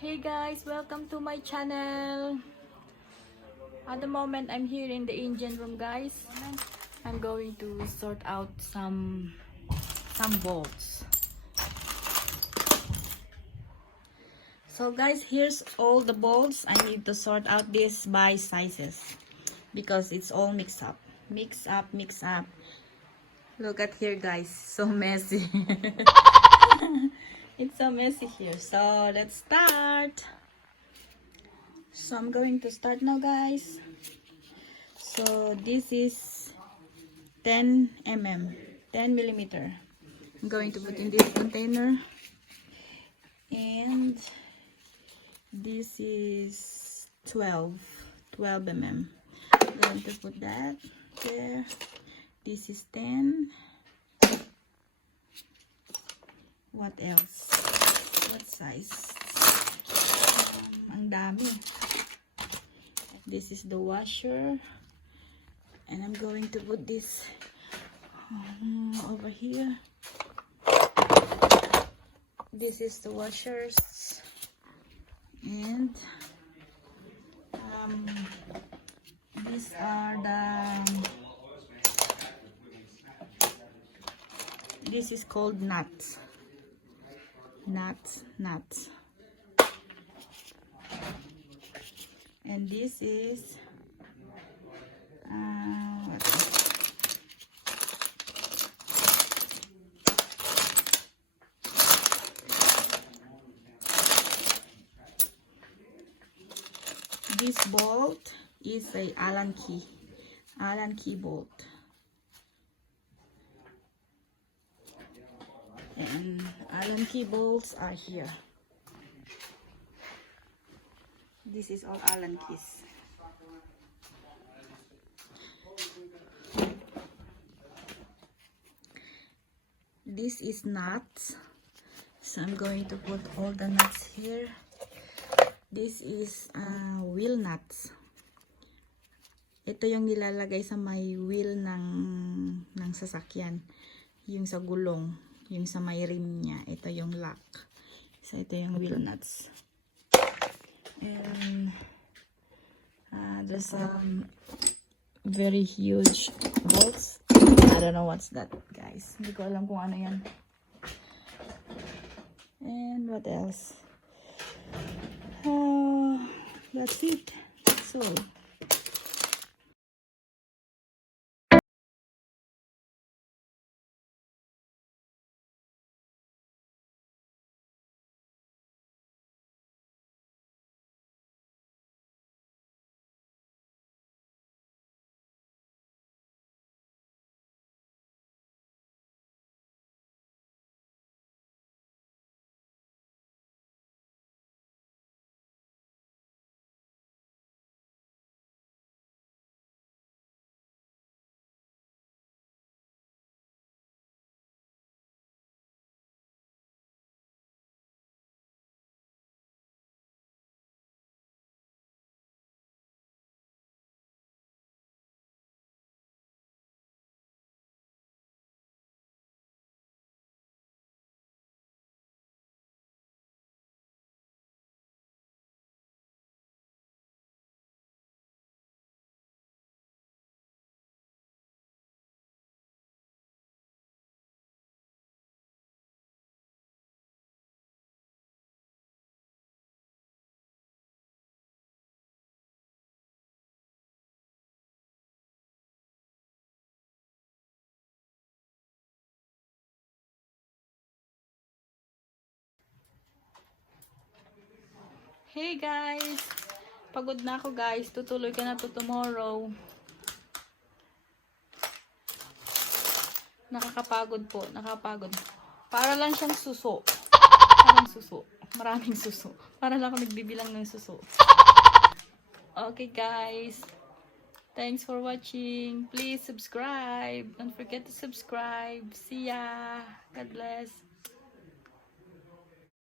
Hey guys, welcome to my channel. At the moment, I'm here in the engine room, guys. I'm going to sort out some bolts. So guys, here's all the bolts. I need to sort out this by sizes because it's all mixed up. Mix up. Look at here, guys. So messy. It's so messy here. So let's start. So I'm going to start now, guys. So this is 10 millimeter. I'm going to put in this container. And this is 12 mm. I'm going to put that there. This is 10. What else? What size? Ang dami. This is the washer. And I'm going to put this over here. This is the washers. And these are this is called nuts. And this is this bolt is a Allen key bolt. And Allen key bolts are here. This is all Allen keys. This is nuts. So I'm going to put all the nuts here. This is wheel nuts. Ito yung nilalagay sa may wheel ng sasakyan. Yung sa gulong. Yung sa may rim niya. Ito yung lock. So ito yung wheel nuts. And there's very huge bolts. I don't know what's that, guys. Hindi ko alam kung ano yan. And what else? That's it. That's all. Hey guys! Pagod na ako, guys. Tutuloy ka na to tomorrow. Nakakapagod po. Nakapagod. Para lang siyang suso. Parang suso. Maraming suso. Para lang ako nagbibilang ng suso. Okay guys. Thanks for watching. Please subscribe. Don't forget to subscribe. See ya. God bless.